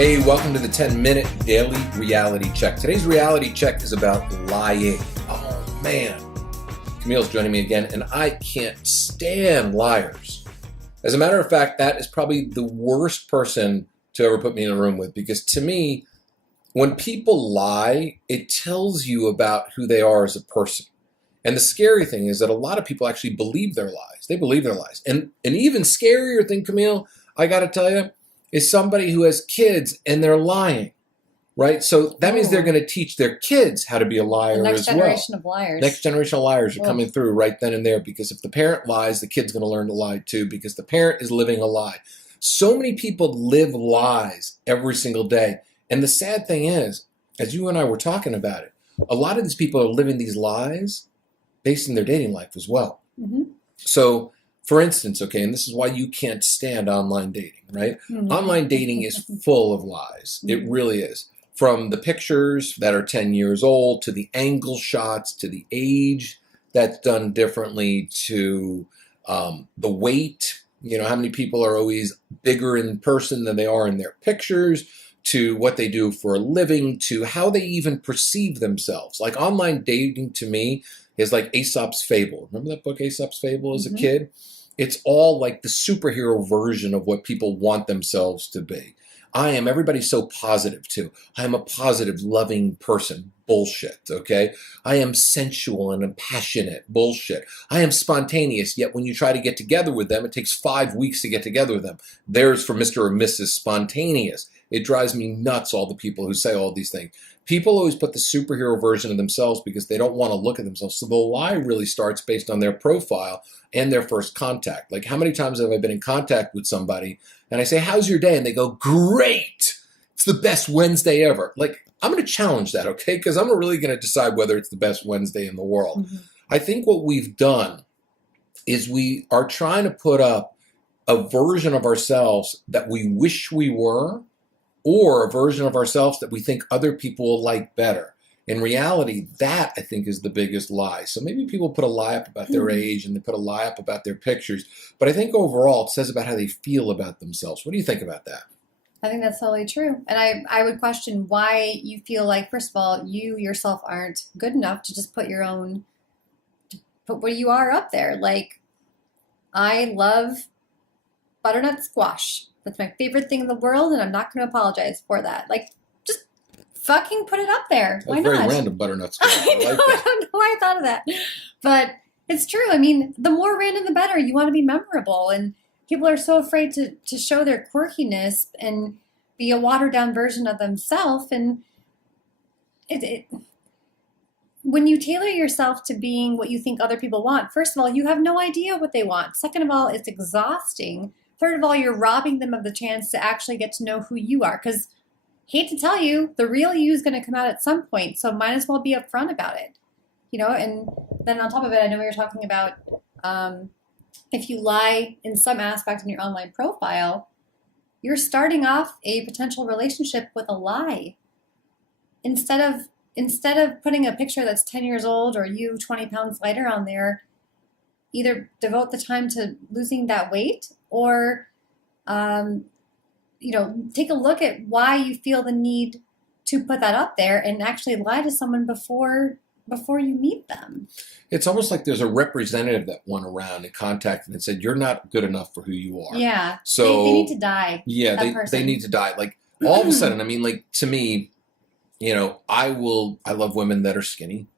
Hey, welcome to the 10-minute daily reality check. Today's reality check is about lying. Oh man, Camille's joining me again, and I can't stand liars. As a matter of fact, that is probably the worst person to ever put me in a room with, because to me, when people lie, it tells you about who they are as a person. And the scary thing is that a lot of people actually believe their lies. They believe their lies. And an even scarier thing, Camille, I got to tell you, is somebody who has kids and they're lying, right? So that means they're going to teach their kids how to be a liar as well. Next generation of liars. Next generation of liars are coming through right then and there, because if the parent lies, the kid's going to learn to lie too, because the parent is living a lie. So many people live lies every single day. And the sad thing is, as you and I were talking about it, a lot of these people are living these lies based in their dating life as well. Mm-hmm. So, for instance, okay, and this is why you can't stand online dating, right? Mm-hmm. Online dating is full of lies. Mm-hmm. It really is. From the pictures that are 10 years old, to the angle shots, to the age that's done differently, to the weight. You know, how many people are always bigger in person than they are in their pictures, to what they do for a living, to how they even perceive themselves. Like online dating to me is like Aesop's Fable. Remember that book, Aesop's Fable, as a kid? It's all like the superhero version of what people want themselves to be. Everybody's so positive too. I am a positive, loving person. Bullshit, okay? I am sensual and passionate. Bullshit. I am spontaneous, yet when you try to get together with them, it takes 5 weeks to get together with them. There's for Mr. or Mrs. Spontaneous. It drives me nuts, all the people who say all these things. People always put the superhero version of themselves because they don't want to look at themselves. So the lie really starts based on their profile and their first contact. Like, how many times have I been in contact with somebody and I say, how's your day? And they go, great. It's the best Wednesday ever. Like, I'm going to challenge that, okay? Because I'm really going to decide whether it's the best Wednesday in the world. Mm-hmm. I think what we've done is we are trying to put up a version of ourselves that we wish we were, or a version of ourselves that we think other people will like better. In reality, that, I think, is the biggest lie. So maybe people put a lie up about their age and they put a lie up about their pictures. But I think overall it says about how they feel about themselves. What do you think about that? I think that's totally true. And I would question why you feel like, first of all, you yourself aren't good enough to just put what you are up there. Like, I love butternut squash. That's my favorite thing in the world, and I'm not going to apologize for that. Like, just fucking put it up there. Why not? Very random butternut squash. I know, I don't know why I thought of that. But it's true. I mean, the more random, the better. You want to be memorable, and people are so afraid to show their quirkiness and be a watered-down version of themselves. And when you tailor yourself to being what you think other people want, first of all, you have no idea what they want. Second of all, it's exhausting. Third of all, you're robbing them of the chance to actually get to know who you are. Because, hate to tell you, the real you is going to come out at some point. So might as well be upfront about it. You know, and then on top of it, I know we were talking about if you lie in some aspect in your online profile, you're starting off a potential relationship with a lie. Instead of putting a picture that's 10 years old or you 20 pounds lighter on there, either devote the time to losing that weight or, take a look at why you feel the need to put that up there and actually lie to someone before you meet them. It's almost like there's a representative that went around and contacted and said, you're not good enough for who you are. Yeah. So they need to die. Yeah, they need to die. Like, all of a sudden, I mean, like, to me, you know, I love women that are skinny.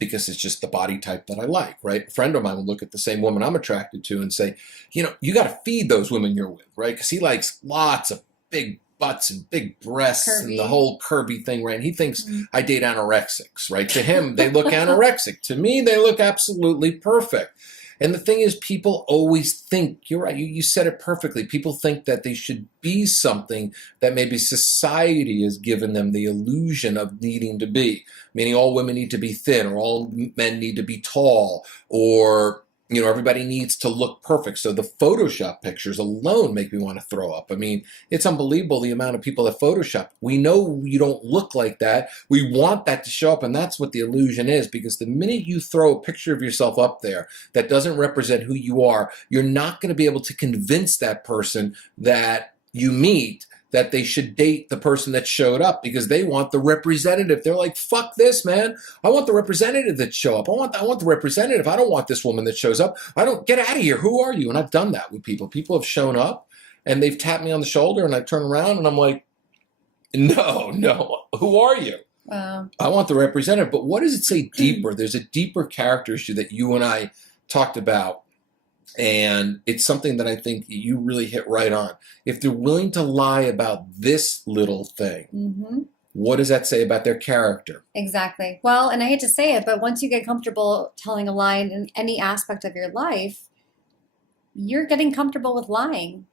Because it's just the body type that I like, right? A friend of mine will look at the same woman I'm attracted to and say, you know, you got to feed those women you're with, right? Because he likes lots of big butts and big breasts and the whole curvy thing, right? And he thinks I date anorexics, right? To him, they look anorexic. To me, they look absolutely perfect. And the thing is, people always think, you're right, you said it perfectly. People think that they should be something that maybe society has given them the illusion of needing to be. Meaning all women need to be thin, or all men need to be tall, or, you know, everybody needs to look perfect. So the Photoshop pictures alone make me want to throw up. I mean, it's unbelievable the amount of people that Photoshop. We know you don't look like that. We want that to show up, and that's what the illusion is, because the minute you throw a picture of yourself up there that doesn't represent who you are, you're not going to be able to convince that person that you meet that they should date the person that showed up because they want the representative. They're like, fuck this, man. I want the representative that show up. I want the representative. I don't want this woman that shows up. I don't, get out of here. Who are you? And I've done that with people. People have shown up and they've tapped me on the shoulder and I turn around and I'm like, no, who are you? Wow. I want the representative. But what does it say deeper? There's a deeper character issue that you and I talked about. And it's something that I think you really hit right on. If they're willing to lie about this little thing, Mm-hmm. what does that say about their character? Exactly. Well, and I hate to say it, but once you get comfortable telling a lie in any aspect of your life, you're getting comfortable with lying.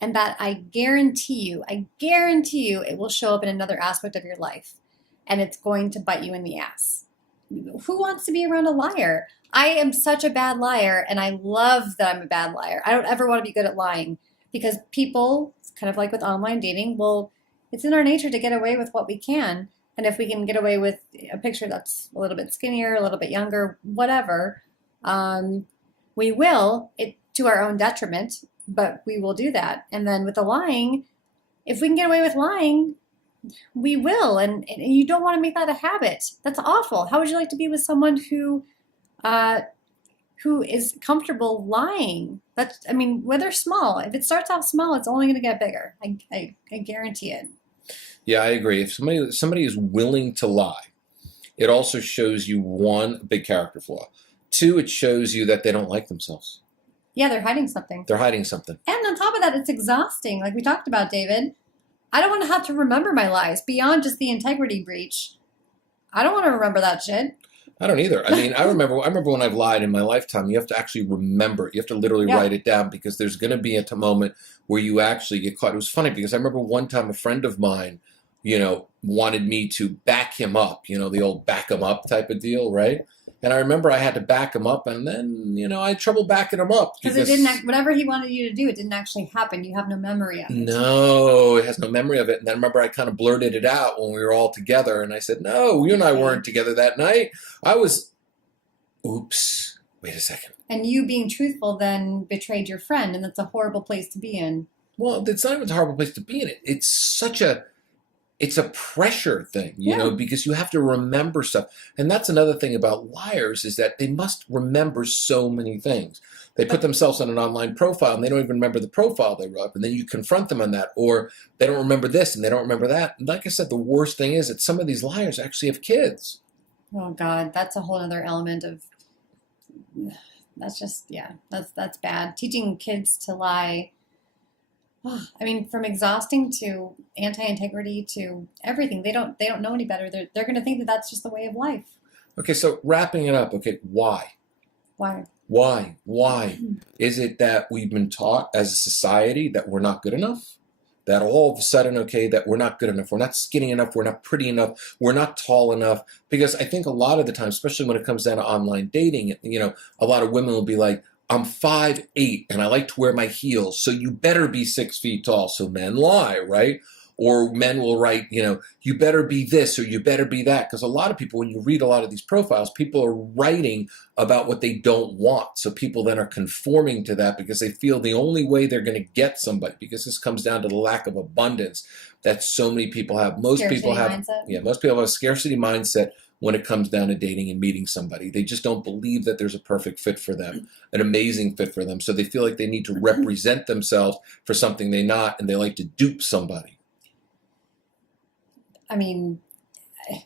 And that I guarantee you, it will show up in another aspect of your life. And it's going to bite you in the ass. Who wants to be around a liar? I am such a bad liar, and I love that I'm a bad liar. I don't ever want to be good at lying because people, it's kind of like with online dating, well, it's in our nature to get away with what we can. And if we can get away with a picture that's a little bit skinnier, a little bit younger, whatever, we will, it to our own detriment, but we will do that. And then with the lying, if we can get away with lying, we will. And you don't want to make that a habit. That's awful. How would you like to be with someone who is comfortable lying? That's, I mean, whether small, if it starts off small, it's only going to get bigger. I guarantee it. Yeah, I agree. If somebody is willing to lie, it also shows you, one, a big character flaw. Two, it shows you that they don't like themselves. Yeah, they're hiding something. They're hiding something. And on top of that, it's exhausting. Like we talked about, David. I don't want to have to remember my lies beyond just the integrity breach. I don't want to remember that shit. I don't either. I mean, I remember when I've lied in my lifetime, you have to actually remember it. You have to literally write it down because there's going to be a moment where you actually get caught. It was funny because I remember one time a friend of mine, wanted me to back him up, the old back him up type of deal, right? And I remember I had to back him up, and then, I had trouble backing him up. Because it didn't, whatever he wanted you to do, it didn't actually happen. You have no memory of it. No, it has no memory of it. And then I remember I kind of blurted it out when we were all together, and I said, no, you and I weren't together that night. Oops, wait a second. And you being truthful then betrayed your friend, and that's a horrible place to be in. Well, it's not even a horrible place to be in it. It's a pressure thing, because you have to remember stuff. And that's another thing about liars is that they must remember so many things. They put themselves on an online profile and they don't even remember the profile they wrote. And then you confront them on that, or they don't remember this and they don't remember that. And like I said, the worst thing is that some of these liars actually have kids. Oh God, that's a whole other element of, that's bad. Teaching kids to lie. I mean, from exhausting to anti-integrity to everything, they don't know any better. They're going to think that that's just the way of life. Okay, so wrapping it up. Okay, why? Why? Is it that we've been taught as a society that we're not good enough? That all of a sudden, that we're not good enough, we're not skinny enough, we're not pretty enough, we're not tall enough? Because I think a lot of the time, especially when it comes down to online dating, a lot of women will be like, I'm 5'8" and I like to wear my heels, so you better be 6 feet tall. So men lie, right? Or men will write, you better be this or you better be that. Because a lot of people, when you read a lot of these profiles, people are writing about what they don't want. So people then are conforming to that because they feel the only way they're going to get somebody, because this comes down to the lack of abundance that so many people have. Most people have a scarcity mindset when it comes down to dating and meeting somebody. They just don't believe that there's a perfect fit for them, an amazing fit for them. So they feel like they need to represent themselves for something they're not, and they like to dupe somebody. I mean,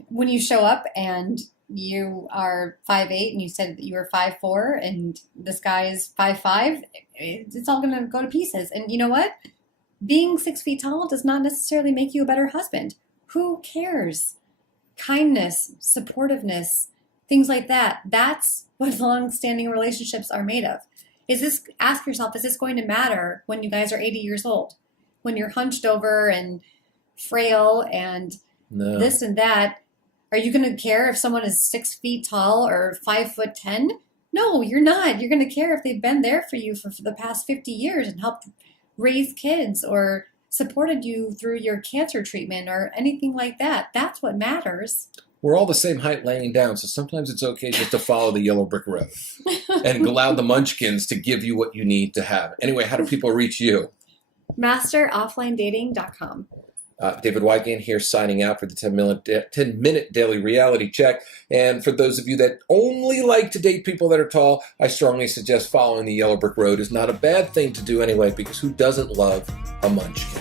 when you show up and you are 5'8" and you said that you were 5'4" and this guy is 5'5", it's all going to go to pieces. And you know what? Being 6 feet tall does not necessarily make you a better husband. Who cares? Kindness, supportiveness, things like that. That's what long-standing relationships are made of. Ask yourself, is this going to matter when you guys are 80 years old? When you're hunched over and frail and this and that, are you going to care if someone is 6 feet tall or 5'10"? No, you're not. You're going to care if they've been there for you for the past 50 years and helped raise kids or supported you through your cancer treatment or anything like that. That's what matters. We're all the same height laying down, so sometimes it's okay just to follow the yellow brick road and allow the munchkins to give you what you need to have. Anyway, how do people reach you? masterofflinedating.com. David Wygand here signing out for the 10-minute daily reality check. And for those of you that only like to date people that are tall, I strongly suggest following the yellow brick road is not a bad thing to do anyway, because who doesn't love a munchkin?